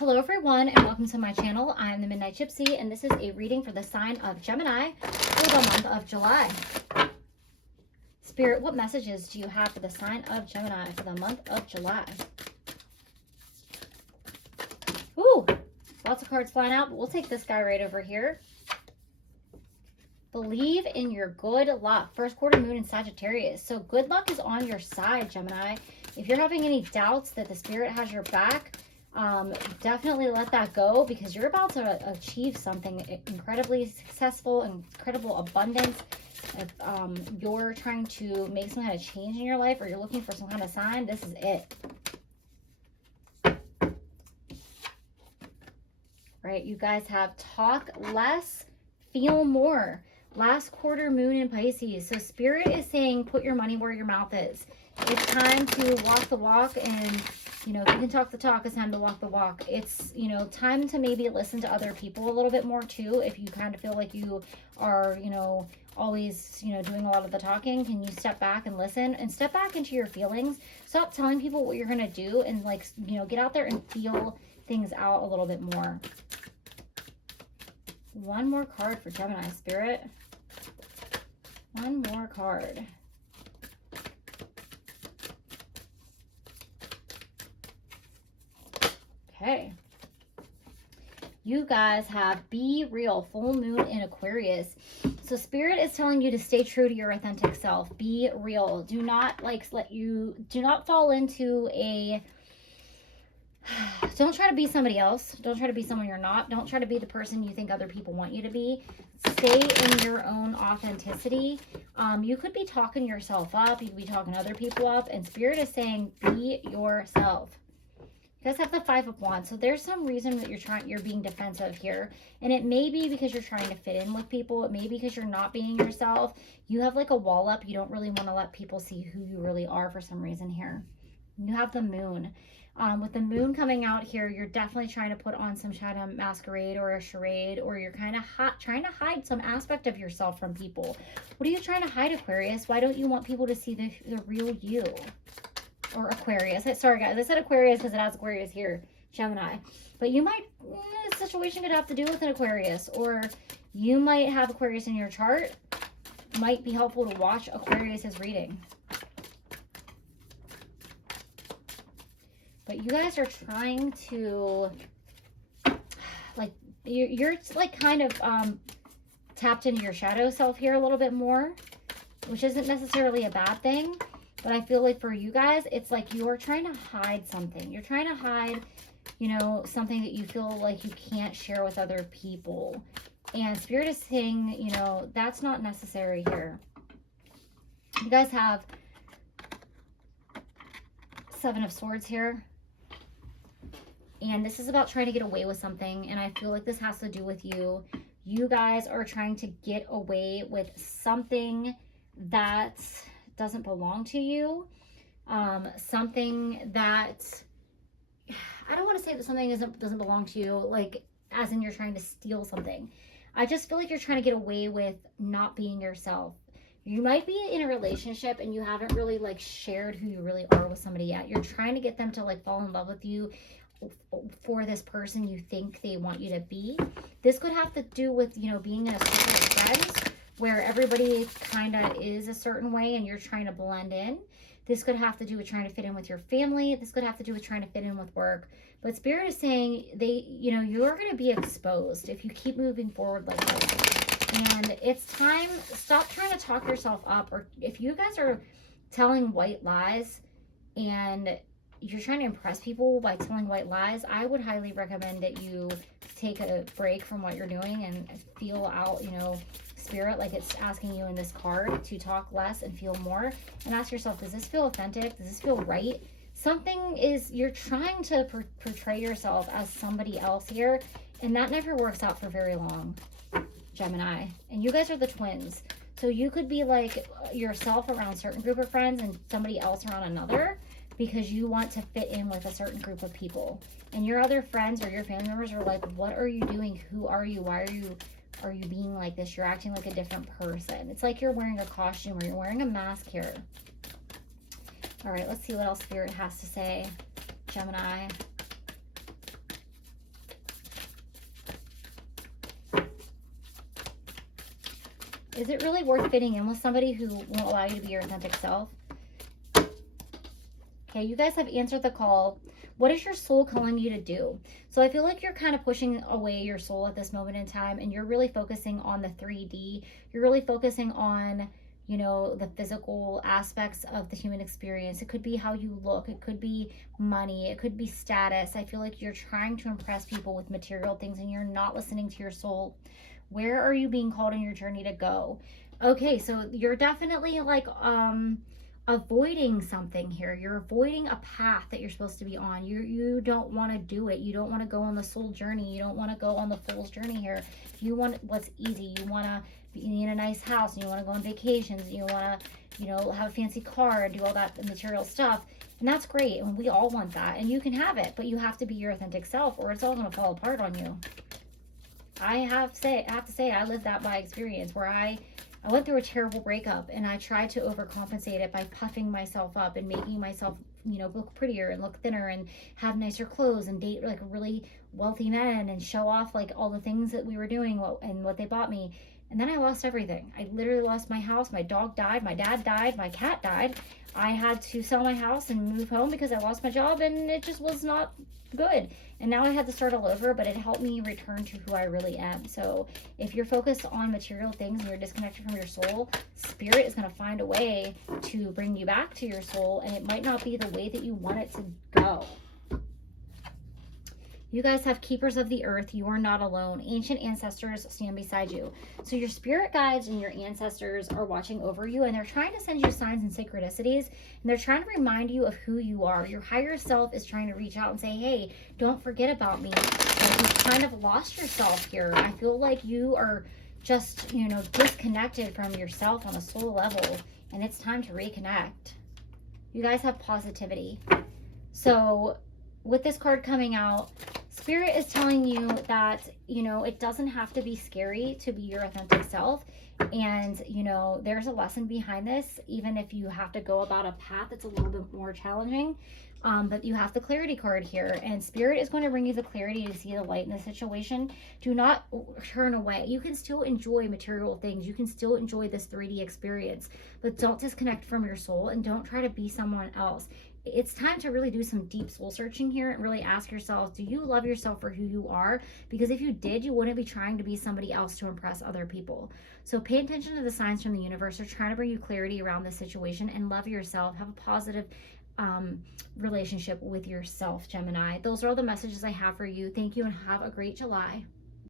Hello everyone and welcome to my channel. I'm the Midnight Gypsy and this is a reading for the sign of Gemini for the month of July. Spirit, what messages do you have for the sign of Gemini for the month of July? Ooh, lots of cards flying out, but we'll take this guy right over here. Believe in your good luck. First quarter moon in Sagittarius. So good luck is on your side, Gemini. If you're having any doubts that the spirit has your back, definitely let that go, because you're about to achieve something incredibly successful, incredible abundance. If you're trying to make some kind of change in your life, or you're looking for some kind of sign, this is it. Right, you guys have talk less, feel more. Last quarter moon in Pisces. So spirit is saying put your money where your mouth is. It's time to walk the walk, and you know, if you can talk the talk, it's time to walk the walk. It's, you know, time to maybe listen to other people a little bit more too. If you kind of feel like you are, you know, always, you know, doing a lot of the talking, can you step back and listen and step back into your feelings? Stop telling people what you're going to do, and like, you know, get out there and feel things out a little bit more. One more card for Gemini, Spirit. One more card. Okay. You guys have be real, full moon in Aquarius. So spirit is telling you to stay true to your authentic self. Be real. Do not do not fall into a, don't try to be somebody else. Don't try to be someone you're not. Don't try to be the person you think other people want you to be. Stay in your own authenticity. You could be talking yourself up. You could be talking other people up. And spirit is saying, be yourself. You guys have the Five of Wands. So there's some reason that you're being defensive here. And it may be because you're trying to fit in with people. It may be because you're not being yourself. You have like a wall up. You don't really want to let people see who you really are for some reason here. You have the moon. With the moon coming out here, you're definitely trying to put on some kind of masquerade or a charade, or you're kind of trying to hide some aspect of yourself from people. What are you trying to hide, Aquarius? Why don't you want people to see the real you? Or Aquarius. Sorry, guys. I said Aquarius because it has Aquarius here, Gemini. But you might, this situation could have to do with an Aquarius, or you might have Aquarius in your chart. Might be helpful to watch Aquarius's reading. But you guys are trying to, like, you're like kind of tapped into your shadow self here a little bit more, which isn't necessarily a bad thing. But I feel like for you guys, it's like you're trying to hide something. You're trying to hide, you know, something that you feel like you can't share with other people. And spirit is saying, you know, that's not necessary here. You guys have Seven of Swords here. And this is about trying to get away with something. And I feel like this has to do with you. You guys are trying to get away with something that doesn't belong to you. Something that, I don't want to say that something doesn't belong to you, like as in you're trying to steal something. I just feel like you're trying to get away with not being yourself. You might be in a relationship and you haven't really like shared who you really are with somebody yet. You're trying to get them to like fall in love with you for this person you think they want you to be. This could have to do with, you know, being in a circle of friends where everybody kind of is a certain way and you're trying to blend in. This could have to do with trying to fit in with your family. This could have to do with trying to fit in with work. But spirit is saying you know, you're going to be exposed if you keep moving forward like this. And it's time, stop trying to talk yourself up. Or if you guys are telling white lies and you're trying to impress people by telling white lies, I would highly recommend that you take a break from what you're doing and feel out, you know, spirit, like it's asking you in this card to talk less and feel more, and ask yourself, does this feel authentic? Does this feel right? Something is, you're trying to portray yourself as somebody else here, and that never works out for very long, Gemini. And you guys are the twins. So you could be like yourself around a certain group of friends and somebody else around another, because you want to fit in with a certain group of people. And your other friends or your family members are like, what are you doing? Who are you? Why are you being like this? You're acting like a different person. It's like you're wearing a costume or you're wearing a mask here. All right, let's see what else Spirit has to say, Gemini. Is it really worth fitting in with somebody who won't allow you to be your authentic self? Okay, you guys have answered the call. What is your soul calling you to do? So I feel like you're kind of pushing away your soul at this moment in time, and you're really focusing on the 3D. You're really focusing on, you know, the physical aspects of the human experience. It could be how you look. It could be money. It could be status. I feel like you're trying to impress people with material things, and you're not listening to your soul. Where are you being called in your journey to go? Okay, so you're definitely like, avoiding something here. You're avoiding a path that you're supposed to be on. You don't want to do it. You don't want to go on the soul journey. You don't want to go on the fool's journey here. You want what's easy. You want to be in a nice house, and you want to go on vacations. You want to, you know, have a fancy car and do all that material stuff. And that's great. And we all want that. And you can have it, but you have to be your authentic self, or it's all going to fall apart on you. I have to say I lived that by experience, where I went through a terrible breakup, and I tried to overcompensate it by puffing myself up and making myself, you know, look prettier and look thinner and have nicer clothes and date like really wealthy men and show off like all the things that we were doing and what they bought me. And then I lost everything. I literally lost my house. My dog died. My dad died. My cat died. I had to sell my house and move home because I lost my job, and it just was not good. And now I had to start all over, but it helped me return to who I really am. So if you're focused on material things and you're disconnected from your soul, spirit is going to find a way to bring you back to your soul, and it might not be the way that you want it to go. You guys have keepers of the earth. You are not alone. Ancient ancestors stand beside you. So your spirit guides and your ancestors are watching over you, and they're trying to send you signs and synchronicities, and they're trying to remind you of who you are. Your higher self is trying to reach out and say, hey, don't forget about me. Like, you've kind of lost yourself here. I feel like you are just, you know, disconnected from yourself on a soul level, and it's time to reconnect. You guys have positivity. So with this card coming out, Spirit is telling you that, you know, it doesn't have to be scary to be your authentic self. And, you know, there's a lesson behind this, even if you have to go about a path that's a little bit more challenging. But you have the clarity card here, and Spirit is going to bring you the clarity to see the light in the situation. Do not turn away. You can still enjoy material things. You can still enjoy this 3D experience, but don't disconnect from your soul, and don't try to be someone else. It's time to really do some deep soul searching here and really ask yourself, do you love yourself for who you are? Because if you did, you wouldn't be trying to be somebody else to impress other people. So pay attention to the signs from the universe. They're trying to bring you clarity around this situation, and love yourself. Have a positive relationship with yourself, Gemini. Those are all the messages I have for you. Thank you, and have a great July.